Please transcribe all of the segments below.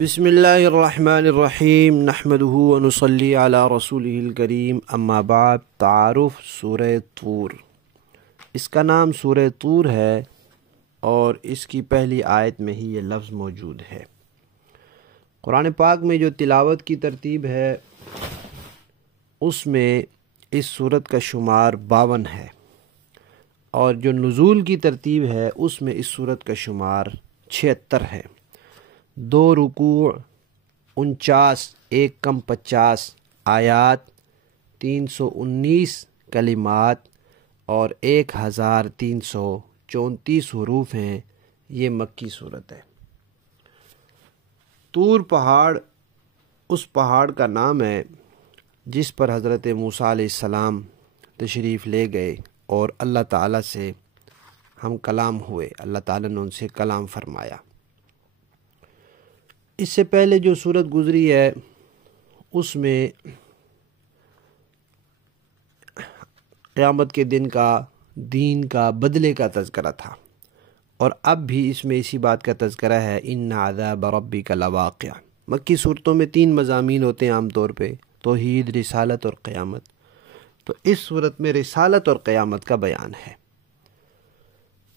بسم اللہ الرحمن الرحیم نحمده ونصلی علی رسولہ الکریم اما بعد۔ تعارف سورہ طور، اس کا نام سورہ طور ہے اور اس کی پہلی آیت میں ہی یہ لفظ موجود ہے۔ قرآن پاک میں جو تلاوت کی ترتیب ہے اس میں اس سورت کا شمار 52 ہے، اور جو نزول کی ترتیب ہے اس میں اس سورت کا شمار 76 ہے۔ 2 رکوع، 49 1 کم 50 آیات، 319 کلمات اور 1334 حروف ہیں۔ یہ مکی صورت ہے۔ طور پہاڑ اس پہاڑ کا نام ہے جس پر حضرت موسیٰ علیہ السلام تشریف لے گئے اور اللہ تعالیٰ سے ہم کلام ہوئے، اللہ تعالیٰ نے ان سے کلام فرمایا۔ اس سے پہلے جو سورت گزری ہے اس میں قیامت کے دن کا، دین کا، بدلے کا تذکرہ تھا، اور اب بھی اس میں اسی بات کا تذکرہ ہے، ان عذاب ربک لواقع۔ مکی صورتوں میں 3 مضامین ہوتے ہیں عام طور پہ، توحید، رسالت اور قیامت۔ تو اس صورت میں رسالت اور قیامت کا بیان ہے،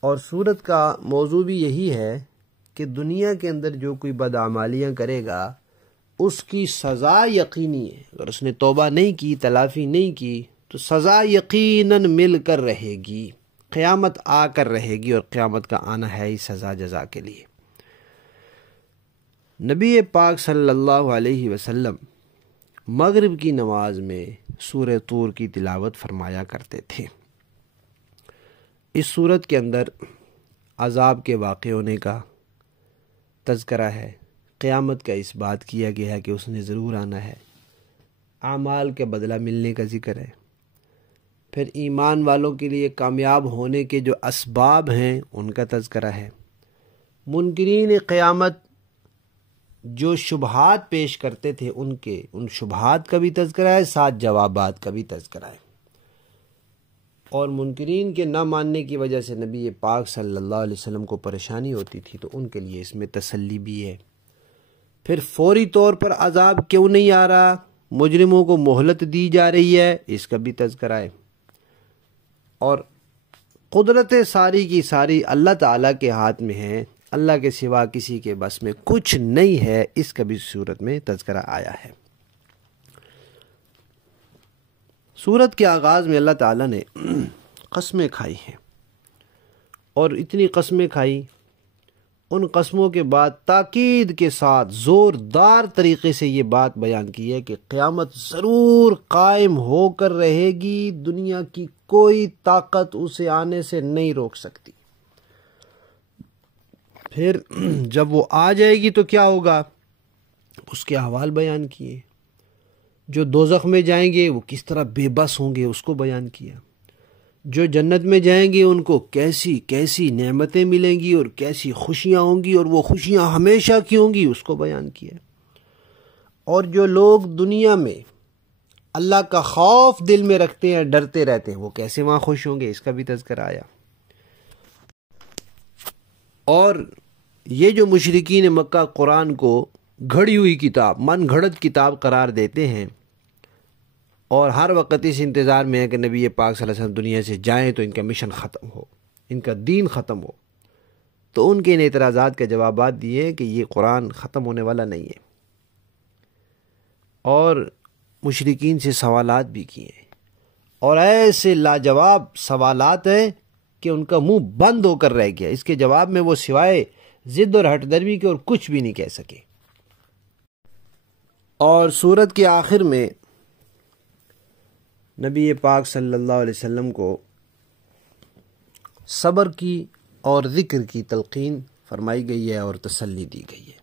اور صورت کا موضوع بھی یہی ہے کہ دنیا کے اندر جو کوئی بدعمالیاں کرے گا اس کی سزا یقینی ہے۔ اگر اس نے توبہ نہیں کی، تلافی نہیں کی، تو سزا یقیناً مل کر رہے گی، قیامت آ کر رہے گی، اور قیامت کا آنا ہے ہی سزا جزا کے لیے۔ نبی پاک صلی اللہ علیہ وسلم مغرب کی نماز میں سورہ طور کی تلاوت فرمایا کرتے تھے۔ اس سورت کے اندر عذاب کے واقع ہونے کا تذکرہ ہے، قیامت کا اس بات کیا گیا ہے کہ اس نے ضرور آنا ہے، اعمال کے بدلہ ملنے کا ذکر ہے، پھر ایمان والوں کے لیے کامیاب ہونے کے جو اسباب ہیں ان کا تذکرہ ہے، منکرین قیامت جو شبہات پیش کرتے تھے ان شبہات کا بھی تذکرہ ہے، ساتھ جوابات کا بھی تذکرہ ہے، اور منکرین کے نہ ماننے کی وجہ سے نبی پاک صلی اللہ علیہ وسلم کو پریشانی ہوتی تھی، تو ان کے لیے اس میں تسلی بھی ہے۔ پھر فوری طور پر عذاب کیوں نہیں آ رہا، مجرموں کو مہلت دی جا رہی ہے، اس کا بھی تذکرہ ہے، اور قدرت ساری کی ساری اللہ تعالیٰ کے ہاتھ میں ہے، اللہ کے سوا کسی کے بس میں کچھ نہیں ہے، اس کا بھی صورت میں تذکرہ آیا ہے۔ سورت کے آغاز میں اللہ تعالیٰ نے قسمیں کھائی ہیں، اور اتنی قسمیں کھائی، ان قسموں کے بعد تاکید کے ساتھ زوردار طریقے سے یہ بات بیان کی ہے کہ قیامت ضرور قائم ہو کر رہے گی، دنیا کی کوئی طاقت اسے آنے سے نہیں روک سکتی۔ پھر جب وہ آ جائے گی تو کیا ہوگا، اس کے احوال بیان کیے، جو دوزخ میں جائیں گے وہ کس طرح بے بس ہوں گے اس کو بیان کیا، جو جنت میں جائیں گے ان کو کیسی کیسی نعمتیں ملیں گی اور کیسی خوشیاں ہوں گی، اور وہ خوشیاں ہمیشہ کی ہوں گی، اس کو بیان کیا، اور جو لوگ دنیا میں اللہ کا خوف دل میں رکھتے ہیں، ڈرتے رہتے ہیں، وہ کیسے وہاں خوش ہوں گے، اس کا بھی تذکرہ آیا۔ اور یہ جو مشرکین مکہ قرآن کو گھڑی ہوئی کتاب، من گھڑت کتاب قرار دیتے ہیں، اور ہر وقت اس انتظار میں ہے کہ نبی پاک صلی اللہ علیہ وسلم دنیا سے جائیں تو ان کا مشن ختم ہو، ان کا دین ختم ہو، تو ان کے ان اعتراضات کے جوابات دیے کہ یہ قرآن ختم ہونے والا نہیں ہے، اور مشرکین سے سوالات بھی کیے، اور ایسے لاجواب سوالات ہیں کہ ان کا منہ بند ہو کر رہ گیا، اس کے جواب میں وہ سوائے ضد اور ہٹ درمی کے اور کچھ بھی نہیں کہہ سکے۔ اور سورت کے آخر میں نبی پاک صلی اللہ علیہ وسلم کو صبر کی اور ذکر کی تلقین فرمائی گئی ہے اور تسلی دی گئی ہے۔